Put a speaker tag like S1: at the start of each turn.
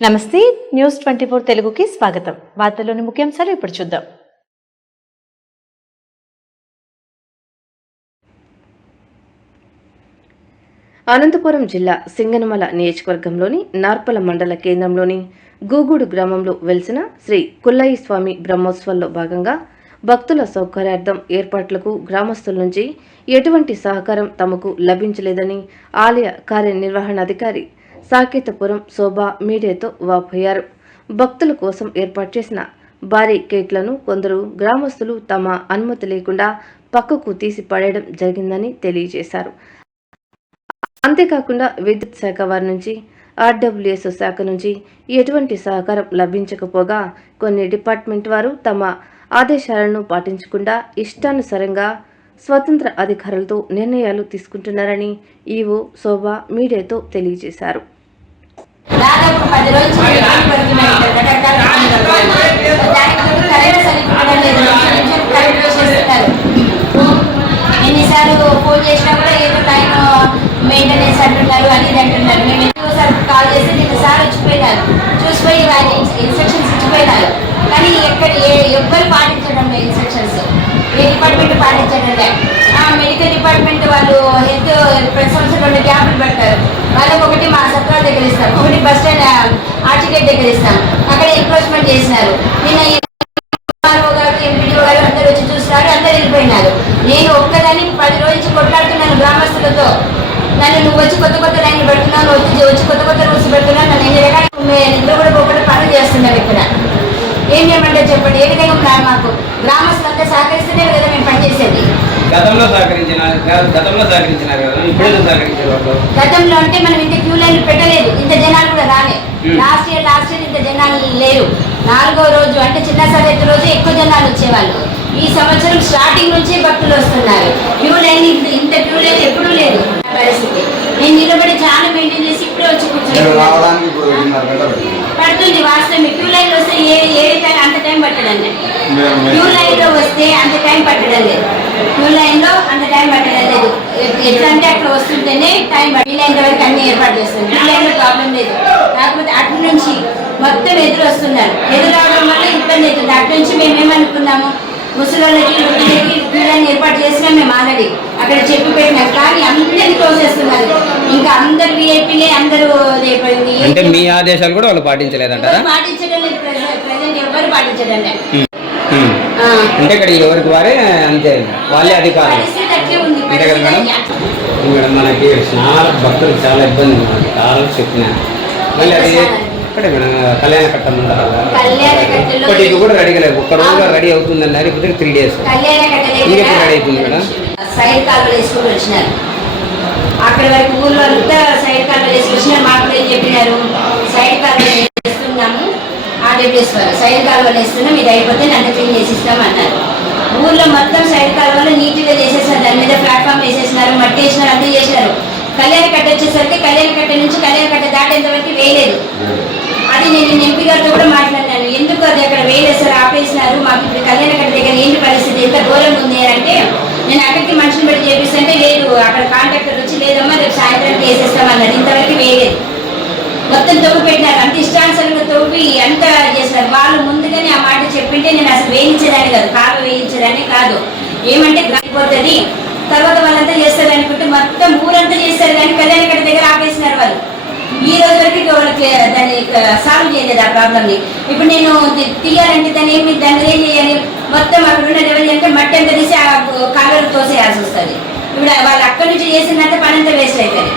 S1: నమస్తే news twenty four తెలుగుకి స్వాగతం. వార్తల్లోని ముఖ్యాంశాలు ఇప్పుడు చూద్దాం.
S2: అనంతపురం జిల్లా సింగనమల నియోజకవర్గంలోని నార్పల మండల కేంద్రంలోని గూగూడు గ్రామంలో వెలిసిన శ్రీ కుల్లయ్య స్వామి బ్రహ్మోత్సవంలో భాగంగా భక్తుల సౌకర్యార్థం ఏర్పాట్లకు గ్రామస్తుల నుంచి ఎటువంటి సహకారం తమకు లభించలేదని ఆలయ కార్యనిర్వహణాధికారి సాకేతపురం శోభా మీడియాతో వాపోయారు. భక్తుల కోసం ఏర్పాటు చేసిన భారీ కేట్లను కొందరు గ్రామస్తులు తమ అనుమతి లేకుండా పక్కకు తీసి పడేయడం జరిగిందని తెలియజేశారు. అంతేకాకుండా విద్యుత్ శాఖ వారి నుంచి ఆర్డబ్ల్యూఎస్ శాఖ నుంచి ఎటువంటి సహకారం లభించకపోగా కొన్ని డిపార్ట్మెంట్ వారు తమ ఆదేశాలను పాటించకుండా ఇష్టానుసారంగా స్వతంత్ర అధికారులతో నిర్ణయాలు తీసుకుంటున్నారని ఈవో శోభ మీడియాతో తెలియజేశారు.
S3: ఎన్నిసార్లు ఫోన్ చేసినా కూడా ఏదో టైం మెయింటెనెన్స్ అంటున్నారు అంటున్నారు. మేము కాల్ చేసి నిన్న సార్ వచ్చిపోయినారు. చూసిపోయి ఇన్స్ట్రక్షన్స్ ఇచ్చిపోయినారు. కానీ ఎక్కడ ఎవ్వరు పాటించడం లేదు ఇన్స్ట్రక్షన్స్. ఏ డిపార్ట్మెంట్ పాటించడం లేదు ఆ మెడికల్ డిపార్ట్మెంట్ వాళ్ళు హెల్త్ ప్రతి రెండు క్యాంపులు పెడతారు. వాళ్ళకి ఒకటి మా సత్రాల దగ్గర ఇస్తాం. ఒకటి బస్ స్టాండ్ ఆర్చిగేట్ దగ్గర ఇస్తాం. అక్కడ ఎంక్రోచ్మెంట్ చేసినారు. నిన్న ఈ ఎంఆర్ఓ గారు ఎంపీడీఓ గారు అందరూ వచ్చి చూస్తున్నారు అందరు వెళ్ళిపోయినారు. నేను ఒక్కదాన్ని పది రోజులు కొట్లాడుతున్నాను గ్రామస్తులతో. నన్ను నువ్వు వచ్చి కొత్త కొత్త లైన్లు పెడుతున్నావు వచ్చి వచ్చి కొత్త కొత్త రూల్స్ పెడుతున్నావు నన్ను ఎన్ని రకాల నిద్ర కూడా పోకుండా పనులు చేస్తున్నారు ఇక్కడ ఏం చేయమంటే చెప్పండి ఏ విధంగా ఉండాలి మాకు. గ్రామస్తులంతా సహకరిస్తేనే కదా మేము పనిచేసేది.
S4: గతంలో సహకరించిన గతంలో సహకరించినారు కదా ఇప్పుడు ఎందుకు సహకరించారు వాళ్ళు?
S3: గతంలో అంటే మనం ఇంత క్యూ లైన్లు పెట్టలేదు. ఇంత జనాలు కూడా రాలే. లాస్ట్ ఇయర్ లాస్ట్ ఇయర్ ఇంత జనాలు లేరు. నాలుగో రోజు అంటే చిన్న సరిహద్దు రోజు ఎక్కువ జనాలు వచ్చేవాళ్ళు. ఈ సంవత్సరం స్టార్టింగ్ నుంచే భక్తులు వస్తున్నారు. క్యూ లైన్ ఇంత ఇంత క్యూ లైన్ ఎప్పుడూ లేదు. పరిస్థితి. నేను నిలబడి చాలా మెయింటైన్ చేసి ఇప్పుడే వచ్చి
S5: నేను
S3: కూర్చున్నాను. పడుతుంది వాస్తవం క్యూ లైన్ వస్తే ఏ ఏ టైం అంత టైం పట్టడండి క్యూ లైన్లో వస్తే అంత టైం పట్టడం లేదు క్యూ లైన్లో అంత టైం పట్టడం లేదు ఎ- ఎట్లా అంటే అట్లా వస్తుంటేనే టైం వీలైనంత వరకు అన్ని ఏర్పాటు చేస్తుంది క్యూ లైన్లో ప్రాబ్లం లేదు. కాకపోతే అటు నుంచి మొత్తం ఎదురు వస్తున్నారు. ఎదురు రావడం వల్ల ఇబ్బంది అవుతుంది. అటు నుంచి మేము ఏమనుకున్నాము? ముసలిళ్ళకి వృద్ధులకి క్యూ లైన్ ఏర్పాటు చేసినాం మేము ఆల్రెడీ అక్కడ చెప్పి పెట్టినాం. కానీ అందరినీ తోసేస్తున్నారు ఇంకా అందరు విఐపీలే అందరూ అయిపోయింది.
S4: అంటే మీ ఆదేశాలు కూడా వాళ్ళు పాటించలేదంటారా?
S3: పాటించడం లేదు ఎవరు.
S4: అంటే ఇక్కడ ఎవరికి వారే అంతే వాళ్ళే
S3: ఉంది
S4: అంతే కదా మేడం మేడం మనకి చాలా భక్తులు చాలా ఇబ్బంది ఉంది చాలా చెప్పిన. మళ్ళీ అది ఇక్కడే మేడం కళ్యాణ కట్టం
S3: కట్టలో
S4: ఇప్పటికి కూడా రెడీ లేదు ఒక్క రోజుగా రెడీ అవుతుందన్నారు ఇప్పుడు త్రీ డేస్
S3: కళ్యాణ కట్ట
S4: ఇంకా ఎప్పుడు రెడీ అవుతుంది మేడం?
S3: సైడ్ కాలువలు వేసుకుని వచ్చినారు. అక్కడ వరకు ఊళ్ళో అంతా సైడ్ కాలువలు వేసుకుని వచ్చినారు మాకు ఏం చెప్పినారు? సైడ్ కాలువలు ఆర్డబ్ల్యూఎస్ వారు సైడ్ కాలువలు వేస్తున్నాం ఇది అయిపోతే నన్ను క్లీన్ చేసి ఇస్తాం అన్నారు. ఊర్లో మొత్తం సైడ్ కాలువలు నీట్గా చేసేసినారు దాని మీద ప్లాట్ఫామ్ వేసేసినారు మట్టి వేసినారు అంతా చేసినారు. కళ్యాణ కట్ట వచ్చేసరికి కళ్యాణ కట్ట నుంచి కళ్యాణ కట్ట దాటేంత వరకు వేయలేదు. అది నేను ఎంపీ గారితో కూడా మాట్లాడినాను. ఎందుకు అది అక్కడ వేలేసారు ఆపేసినారు. మాకు ఇప్పుడు కళ్యాణ కట్ట దగ్గర ఏంటి పరిస్థితి? ఎంత ఘోరంగా ఉంది అంటే నేను అక్కడికి మనిషిని పెట్టి చేపిస్తుంటే లేదు. అక్కడ కాంట్రాక్టర్ వచ్చి లేదు మొత్తం తవ్వు పెట్టినారు అంత ఇష్టానుసరంగా తవ్వి ఎంత చేస్తారు. వాళ్ళు ముందుగానే ఆ మాట చెప్పింటే నేను అసలు వేయించేదాన్ని కాదు. కాప వేయించేదాన్ని కాదు. ఏమంటే గడిపోతుంది తర్వాత వాళ్ళంతా చేస్తారు అనుకుంటే మొత్తం ఊరంతా చేస్తారు కానీ కళ్యాణగడ దగ్గర ఆపేసినారు వాళ్ళు. ఈ రోజు వరకు వాళ్ళకి దాన్ని సాల్వ్ చేయలేదు ఆ ప్రాబ్లమ్ని. ఇప్పుడు నేను తీయాలంటే దాన్ని ఏమి దాన్ని ఏం చేయాలి? మొత్తం అక్కడ ఉన్న లెవెల్ అంటే మట్టి అంతా తీసి ఆ కాలువలు తోసేయాల్సి వస్తుంది. ఇప్పుడు వాళ్ళు అక్కడి నుంచి చేసిందంటే పని అంతా వేస్ట్ అవుతుంది